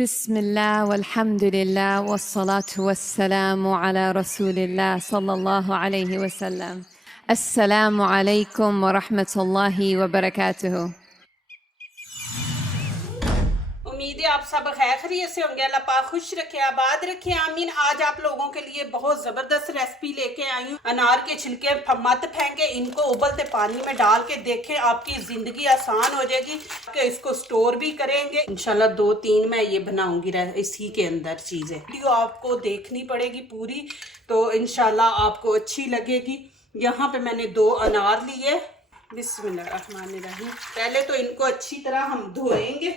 बिस्मिल्लाह वल्हम्दुलिल्लाह वस्सलातु वस्सलामु अला रसूलिल्लाह सल्लल्लाहु अलैहि वसल्लम। अस्सलामु अलैकुम व रहमतुल्लाहि व बरकातुहू। उम्मीद है आप सब खैर खैरियत से होंगे। अल्लाह पाक खुश रखे, आबाद रखे, आमीन। आज आप लोगों के लिए बहुत ज़बरदस्त रेसिपी लेके आई हूँ। अनार के छिलके मत फेंके, इनको उबलते पानी में डाल के देखें, आपकी ज़िंदगी आसान हो जाएगी। कि इसको स्टोर भी करेंगे इंशाल्लाह। 2-3 मैं ये बनाऊंगी इसी के अंदर चीज़ें। वीडियो आपको देखनी पड़ेगी पूरी, तो इंशाल्लाह आपको अच्छी लगेगी। यहाँ पे मैंने 2 अनार लिए। बिस्मिल्लाहिर्रहमानिर्रहीम। पहले तो इनको अच्छी तरह हम धोएंगे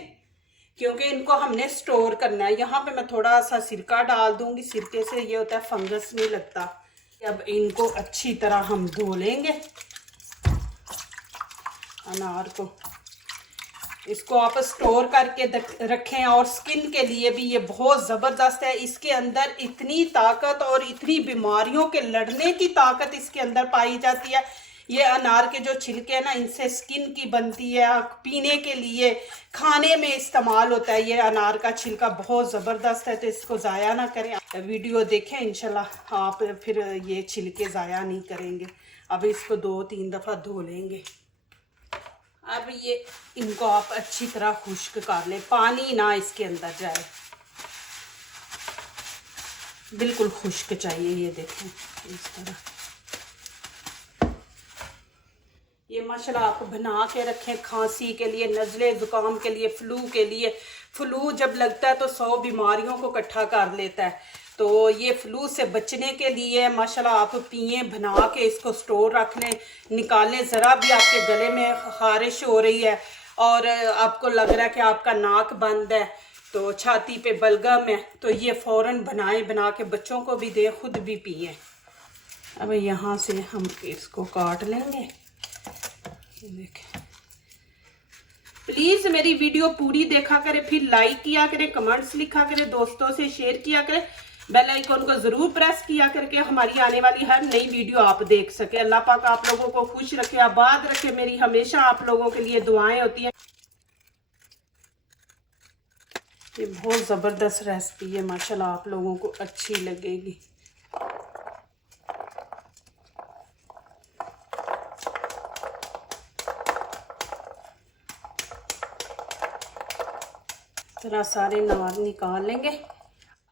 क्योंकि इनको हमने स्टोर करना है। यहाँ पे मैं थोड़ा सा सिरका डाल दूंगी, सिरके से ये होता है फंगस नहीं लगता। अब इनको अच्छी तरह हम धो लेंगे अनार को। इसको आप स्टोर करके रखें, और स्किन के लिए भी ये बहुत ज़बरदस्त है। इसके अंदर इतनी ताकत और इतनी बीमारियों के लड़ने की ताकत इसके अंदर पाई जाती है। ये अनार के जो छिलके हैं ना, इनसे स्किन की बनती है, पीने के लिए, खाने में इस्तेमाल होता है। ये अनार का छिलका बहुत ज़बरदस्त है, तो इसको ज़ाया ना करें। वीडियो देखें, इंशाल्लाह आप फिर ये छिलके ज़ाया नहीं करेंगे। अब इसको 2-3 दफ़ा धो लेंगे। अब ये इनको आप अच्छी तरह खुश्क कर लें, पानी ना इसके अंदर जाए, बिल्कुल खुश्क चाहिए। ये देखें इस तरह। ये माशाल्लाह आप बना के रखें खांसी के लिए, नज़ले ज़ुकाम के लिए, फ्लू के लिए। फ्लू जब लगता है तो 100 बीमारियों को इकट्ठा कर लेता है। तो ये फ्लू से बचने के लिए माशाल्लाह आप पिए, बना के इसको स्टोर रख लें, निकालें। ज़रा भी आपके गले में ख़ारिश हो रही है और आपको लग रहा है कि आपका नाक बंद है, तो छाती पे बलगम है, तो ये फ़ौरन बना के बच्चों को भी दें, खुद भी पिए। अब यहाँ से हम इसको काट लेंगे। देखें, प्लीज़ मेरी वीडियो पूरी देखा करें, फिर लाइक किया करें, कमेंट्स लिखा करें, दोस्तों से शेयर किया करें, बेल आइकन को ज़रूर प्रेस किया करके हमारी आने वाली हर नई वीडियो आप देख सके। अल्लाह पाक आप लोगों को खुश रखे, आबाद रखे। मेरी हमेशा आप लोगों के लिए दुआएं होती हैं। ये बहुत ज़बरदस्त रेसिपी है, माशाल्लाह आप लोगों को अच्छी लगेगी। तरह सारे नार निकाल लेंगे।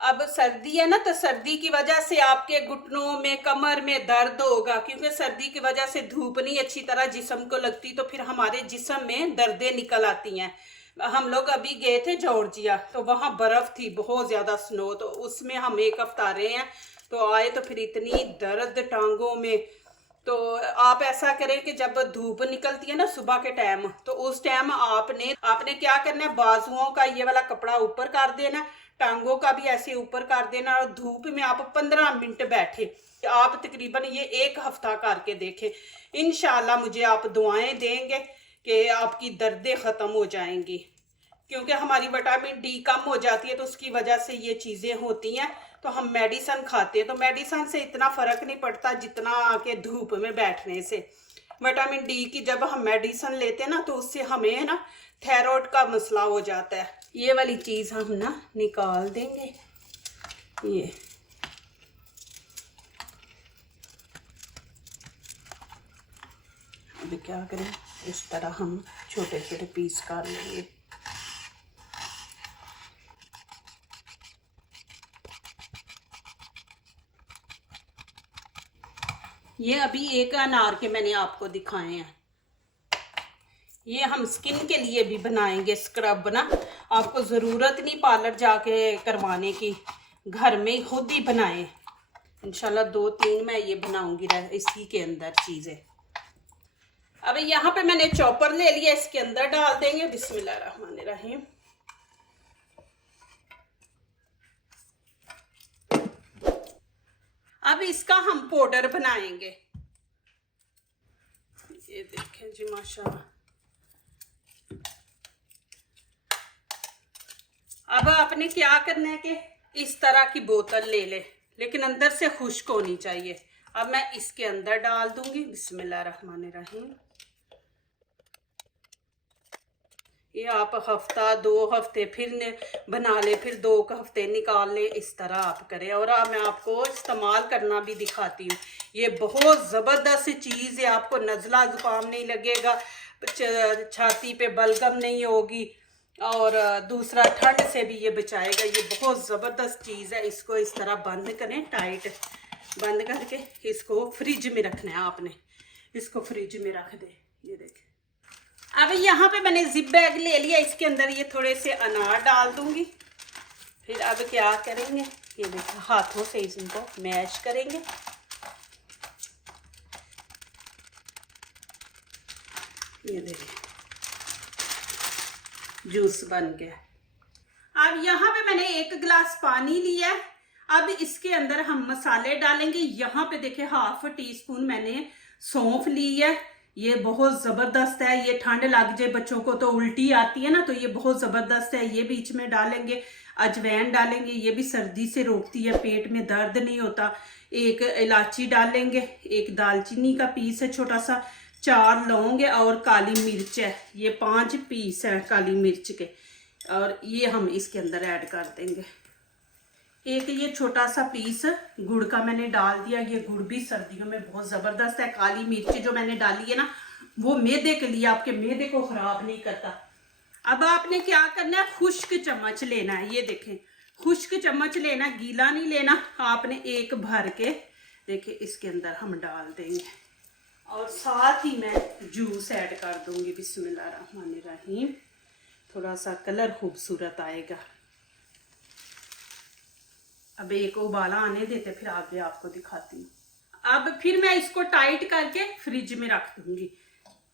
अब सर्दी है ना, तो सर्दी की वजह से आपके घुटनों में, कमर में दर्द होगा, क्योंकि सर्दी की वजह से धूप नहीं अच्छी तरह जिस्म को लगती, तो फिर हमारे जिस्म में दर्दें निकल आती हैं। हम लोग अभी गए थे जॉर्जिया, तो वहाँ बर्फ़ थी, बहुत ज़्यादा स्नो, तो उसमें हम 1 हफ्ता रहे हैं। तो आए तो फिर इतनी दर्द टांगों में। तो आप ऐसा करें कि जब धूप निकलती है ना सुबह के टाइम, तो उस टाइम आपने क्या करना है, बाजुओं का ये वाला कपड़ा ऊपर कर देना, टांगों का भी ऐसे ऊपर कर देना, और धूप में आप 15 मिनट बैठे। आप तकरीबन ये 1 हफ्ता करके देखें, इंशाल्लाह मुझे आप दुआएं देंगे कि आपकी दर्दें ख़त्म हो जाएंगी। क्योंकि हमारी विटामिन डी कम हो जाती है, तो उसकी वजह से ये चीज़ें होती हैं। तो हम मेडिसन खाते हैं, तो मेडिसन से इतना फ़र्क नहीं पड़ता जितना के धूप में बैठने से। विटामिन डी की जब हम मेडिसन लेते हैं ना, तो उससे हमें ना थायराइड का मसला हो जाता है। ये वाली चीज़ हम ना निकाल देंगे। ये अभी क्या करें, इस तरह हम छोटे छोटे पीस कर लेंगे। ये अभी 1 अनार के मैंने आपको दिखाए हैं। ये हम स्किन के लिए भी बनाएंगे स्क्रब ना, आपको ज़रूरत नहीं पार्लर जाके करवाने की, घर में खुद ही बनाएं। इंशाल्लाह 2-3 मैं ये बनाऊंगी इसी के अंदर चीज़ें। अब यहाँ पे मैंने चॉपर ले लिया, इसके अंदर डाल देंगे। बिस्मिल्लाहिर्रहमानिर्रहीम। अब इसका हम पाउडर बनाएंगे। ये देखें जी, माशाल्लाह। अब आपने क्या करना है कि इस तरह की बोतल ले ले, लेकिन अंदर से खुश्क होनी चाहिए। अब मैं इसके अंदर डाल दूंगी। बिस्मिल्लाहिर्रहमानिर्रहीम। ये आप हफ्ता 2 हफ्ते फिर बना ले, फिर 2 हफ्ते निकाल ले, इस तरह आप करें। और अब मैं आपको इस्तेमाल करना भी दिखाती हूँ। ये बहुत ज़बरदस्त चीज़ है, आपको नज़ला ज़ुकाम नहीं लगेगा, छाती पे बलगम नहीं होगी, और दूसरा ठंड से भी ये बचाएगा। ये बहुत ज़बरदस्त चीज़ है। इसको इस तरह बंद करें, टाइट बंद करके इसको फ्रिज में रखना है आपने। इसको फ्रिज में रख दे। ये देखें, अब यहाँ पे मैंने जिप बैग ले लिया, इसके अंदर ये थोड़े से अनार डाल दूंगी। फिर अब क्या करेंगे, ये देखो हाथों से इनको मैश करेंगे। ये देखिए जूस बन गया। अब यहाँ पे मैंने 1 गिलास पानी लिया है। अब इसके अंदर हम मसाले डालेंगे। यहाँ पे देखिए ½ टीस्पून मैंने सौंफ ली है। ये बहुत ज़बरदस्त है, ये ठंड लग जाए बच्चों को तो उल्टी आती है ना, तो ये बहुत ज़बरदस्त है। ये बीच में डालेंगे। अजवाइन डालेंगे, ये भी सर्दी से रोकती है, पेट में दर्द नहीं होता। 1 इलायची डालेंगे, 1 दालचीनी का पीस है छोटा सा, 4 लौंग है, और काली मिर्च है, ये 5 पीस है काली मिर्च के, और ये हम इसके अंदर ऐड कर देंगे। एक ये छोटा सा पीस गुड़ का मैंने डाल दिया। ये गुड़ भी सर्दियों में बहुत ज़बरदस्त है। काली मिर्च जो मैंने डाली है ना, वो मैदे के लिए, आपके मैदे को ख़राब नहीं करता। अब आपने क्या करना है, खुश्क चम्मच लेना है। ये देखें, खुश्क चम्मच लेना, गीला नहीं लेना। आपने एक भर के देखिए इसके अंदर हम डाल देंगे, और साथ ही मैं जूस ऐड कर दूंगी। बिस्मिल्लाहिर्रहमानिर्रहीम। थोड़ा सा कलर खूबसूरत आएगा। अब एक उबाला आने देते, फिर आगे आपको दिखाती हूँ। अब फिर मैं इसको टाइट करके फ्रिज में रख दूंगी।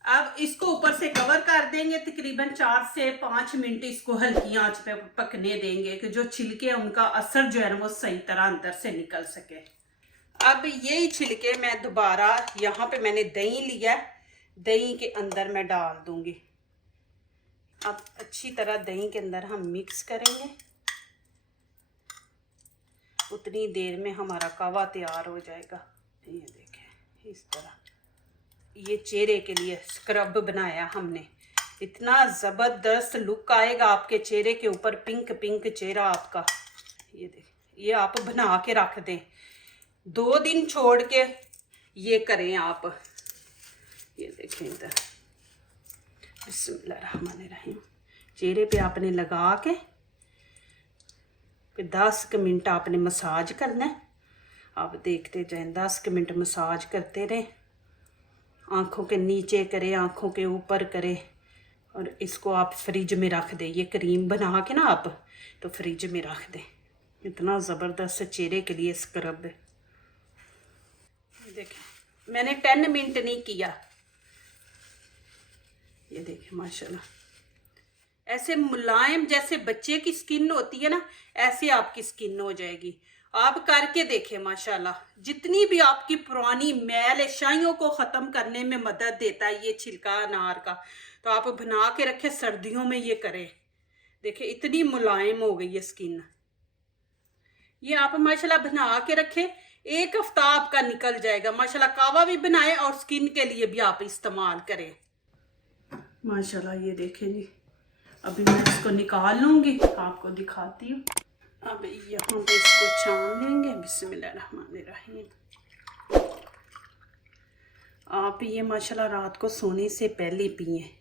अब इसको ऊपर से कवर कर देंगे, तकरीबन 4 से 5 मिनट इसको हल्की आंच पे पकने देंगे, कि जो छिलके उनका असर जो है ना वो सही तरह अंदर से निकल सके। अब यही छिलके मैं दोबारा, यहाँ पे मैंने दही लिया, दही के अंदर मैं डाल दूंगी। अब अच्छी तरह दही के अंदर हम मिक्स करेंगे। उतनी देर में हमारा कावा तैयार हो जाएगा। ये देखें इस तरह, ये चेहरे के लिए स्क्रब बनाया हमने। इतना ज़बरदस्त लुक आएगा आपके चेहरे के ऊपर, पिंक पिंक चेहरा आपका। ये देखें, ये आप बना के रख दें, 2 दिन छोड़ के ये करें आप। ये देखें इधर, बिस्मिल्लाहिर्रहमानिर्रहीम। चेहरे पे आपने लगा के फिर 10 मिनट आपने मसाज करना है। आप देखते जाएं, 10 मिनट मसाज करते रहें। आँखों के नीचे करें, आँखों के ऊपर करें, और इसको आप फ्रिज में रख दें। ये क्रीम बना के ना आप तो फ्रिज में रख दें। इतना ज़बरदस्त चेहरे के लिए स्क्रब है। देखें मैंने 10 मिनट नहीं किया। ये देखें माशाल्लाह, ऐसे मुलायम जैसे बच्चे की स्किन होती है ना, ऐसे आपकी स्किन हो जाएगी। आप करके देखें माशाल्लाह। जितनी भी आपकी पुरानी मैल शाइयों को ख़त्म करने में मदद देता है ये छिलका अनार का। तो आप बना के रखें, सर्दियों में ये करें। देखिए इतनी मुलायम हो गई है स्किन। ये आप माशाल्लाह बना के रखें, 1 हफ्ता आपका निकल जाएगा माशाल्लाह। कावा भी बनाए और स्किन के लिए भी आप इस्तेमाल करें माशाल्लाह। ये देखें जी, अभी मैं इसको निकाल लूँगी, आपको दिखाती हूँ। अब यहाँ पे इसको छान लेंगे। बिस्मिल्लाहिर्रहमानिर्रहीम। आप ये माशाल्लाह रात को सोने से पहले पिए।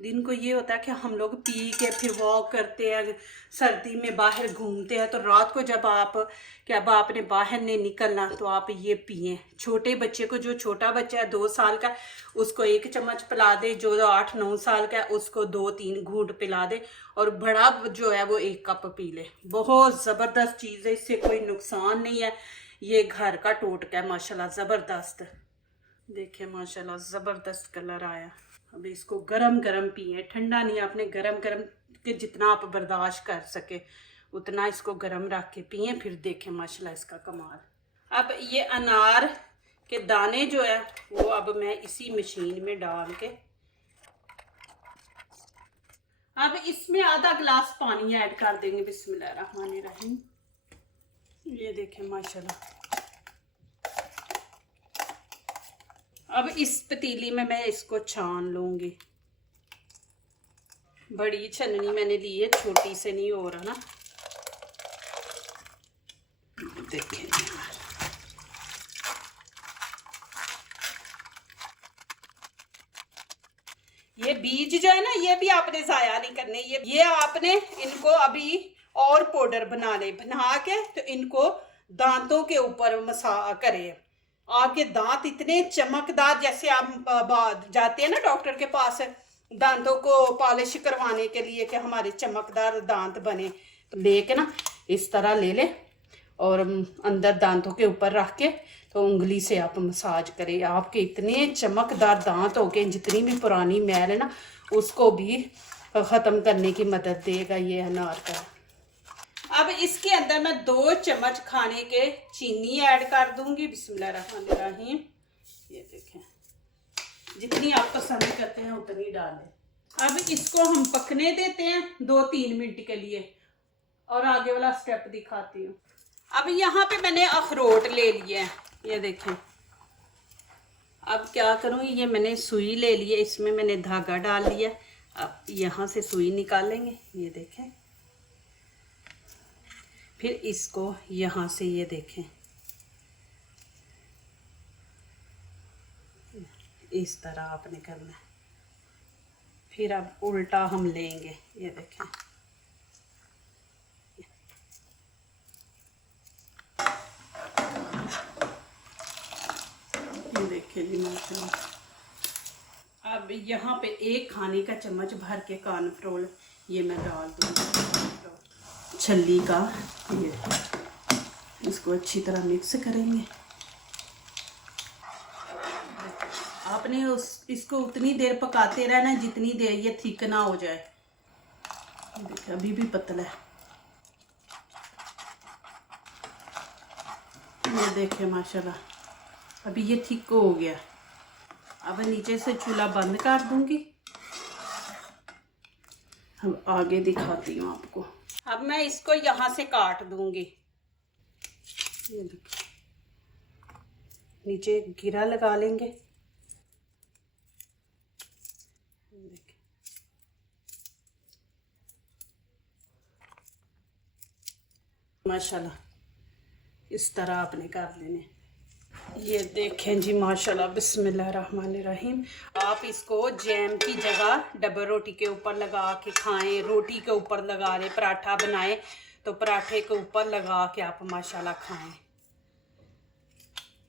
दिन को ये होता है कि हम लोग पी के फिर वॉक करते हैं, सर्दी में बाहर घूमते हैं, तो रात को जब आपने बाहर नहीं निकलना तो आप ये पिए। छोटे बच्चे को, जो छोटा बच्चा है 2 साल का, उसको 1 चम्मच पिला दे। जो 8-9 साल का है उसको 2-3 घूंट पिला दे, और बड़ा जो है वो 1 कप पी ले। बहुत ज़बरदस्त चीज़ है, इससे कोई नुकसान नहीं है। ये घर का टोटका है माशाल्लाह, ज़बरदस्त। देखिए माशाल्लाह ज़बरदस्त कलर आया। अब इसको गरम गरम पिए, ठंडा नहीं। आपने गरम गरम के जितना आप बर्दाश्त कर सके उतना इसको गरम रख के पिए, फिर देखें माशाल्लाह इसका कमाल। अब ये अनार के दाने जो है वो अब मैं इसी मशीन में डाल के, अब इसमें आधा गिलास पानी ऐड कर देंगे। बिस्मिल्लाहिर्रहमानिर्रहीम। ये देखें माशाल्लाह। अब इस पतीली में मैं इसको छान लूँगी। बड़ी छन्नी मैंने ली है, छोटी से नहीं हो रहा ना। देखें ये बीज जो है ना, ये भी आपने ज़ाया नहीं करने। ये आपने इनको अभी और पाउडर बना के तो इनको दांतों के ऊपर मसा करे। आपके दांत इतने चमकदार, जैसे आप जाते हैं ना डॉक्टर के पास दांतों को पॉलिश करवाने के लिए कि हमारे चमकदार दांत बने, लेके ना इस तरह ले ले और अंदर दांतों के ऊपर रख के तो उंगली से आप मसाज करें। आपके इतने चमकदार दांत हो गए, जितनी भी पुरानी मैल है ना उसको भी ख़त्म करने की मदद देगा ये अनार का। अब इसके अंदर मैं 2 चम्मच खाने के चीनी ऐड कर दूंगी। बिस्मिल्लाहिर्रहमानिर्रहीम। ये देखें, जितनी आप पसंद करते हैं उतनी डालें। अब इसको हम पकने देते हैं 2-3 मिनट के लिए और आगे वाला स्टेप दिखाती हूँ। अब यहाँ पे मैंने अखरोट ले लिया है, ये देखें। अब क्या करूँ, ये मैंने सुई ले ली है, इसमें मैंने धागा डाल लिया। अब यहाँ से सुई निकालेंगे, ये देखें। फिर इसको यहाँ से ये देखें इस तरह आपने करना है। फिर अब उल्टा हम लेंगे, ये देखें। ये देखें जी माशाल्लाह। अब यहाँ पे 1 खाने का चम्मच भर के कॉर्नफ्लोर ये मैं डाल दूँगी छल्ली का। ये इसको अच्छी तरह मिक्स करेंगे। आपने इसको उतनी देर पकाते रहना जितनी देर ये थिक ना हो जाए। देखिए अभी भी पतला है, ये देखें माशाल्लाह अभी ये थिक हो गया। अब नीचे से चूल्हा बंद कर दूंगी। अब आगे दिखाती हूँ आपको। अब मैं इसको यहाँ से काट दूंगी। ये देखिए, नीचे गिरा लगा लेंगे। माशाल्लाह इस तरह आपने कर लेने। ये देखें जी माशाल्लाह, बिस्मिल्लाहिर्रहमानिर्रहीम। आप इसको जैम की जगह डबल रोटी के ऊपर लगा के खाएं, रोटी के ऊपर लगा लें, पराठा बनाएं तो पराठे के ऊपर लगा के आप माशाल्लाह खाएं।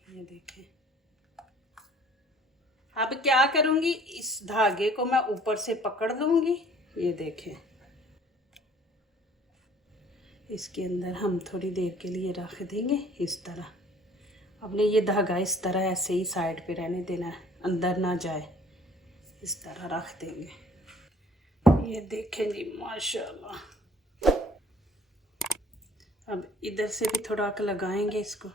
ये देखें। अब क्या करूँगी, इस धागे को मैं ऊपर से पकड़ लूँगी। ये देखें, इसके अंदर हम थोड़ी देर के लिए रख देंगे इस तरह। अपने ये धागा इस तरह ऐसे ही साइड पे रहने देना है, अंदर ना जाए। इस तरह रख देंगे। ये देखें जी माशाल्लाह। अब इधर से भी थोड़ा लगाएंगे इसको।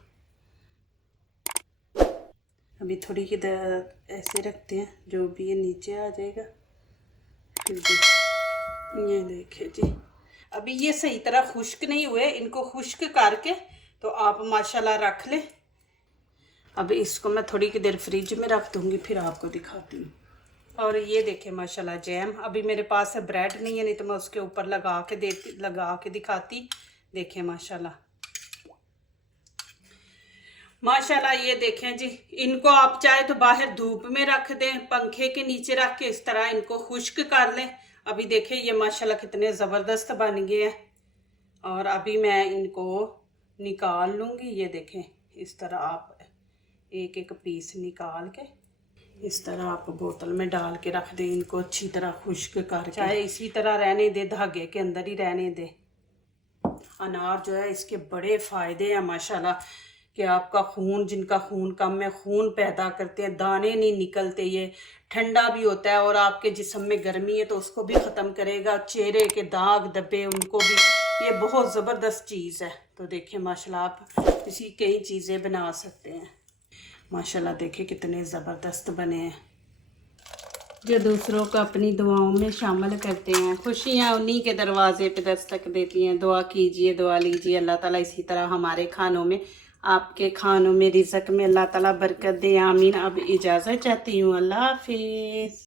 अभी थोड़ी इधर ऐसे रखते हैं, जो भी ये नीचे आ जाएगा। फिर ये देखें जी, अभी ये सही तरह खुश्क नहीं हुए, इनको खुश्क करके तो आप माशाल्लाह रख लें। अब इसको मैं थोड़ी की देर फ्रिज में रख दूँगी, फिर आपको दिखाती हूँ। और ये देखें माशाल्लाह जैम। अभी मेरे पास ब्रेड नहीं है, नहीं तो मैं उसके ऊपर लगा के दिखाती। देखें माशाल्लाह माशाल्लाह। ये देखें जी, इनको आप चाहे तो बाहर धूप में रख दें, पंखे के नीचे रख के इस तरह इनको खुश्क कर लें। अभी देखें ये माशाल्लाह कितने ज़बरदस्त बन गए हैं। और अभी मैं इनको निकाल लूँगी। ये देखें इस तरह आप एक एक पीस निकाल के इस तरह आप बोतल में डाल के रख दें। इनको अच्छी तरह खुश्क कर, चाहे इसी तरह रहने दे, धागे के अंदर ही रहने दे। अनार जो है इसके बड़े फ़ायदे हैं माशाल्लाह, कि आपका खून, जिनका खून कम है, खून पैदा करते हैं, दाने नहीं निकलते। ये ठंडा भी होता है और आपके जिस्म में गर्मी है तो उसको भी ख़त्म करेगा। चेहरे के दाग धब्बे उनको भी, ये बहुत ज़बरदस्त चीज़ है। तो देखिए माशाल्लाह आप इसी कई चीज़ें बना सकते हैं। माशाल्लाह देखिए कितने ज़बरदस्त बने हैं। जो दूसरों को अपनी दुआओं में शामिल करते हैं, खुशियाँ उन्हीं के दरवाजे पे दस्तक देती हैं। दुआ कीजिए, दुआ लीजिए, अल्लाह ताला इसी तरह हमारे खानों में, आपके खानों में, रिज़्क़ में अल्लाह ताला बरकत दे। आमीन। अब इजाज़त चाहती हूँ, अल्लाह हाफिज़।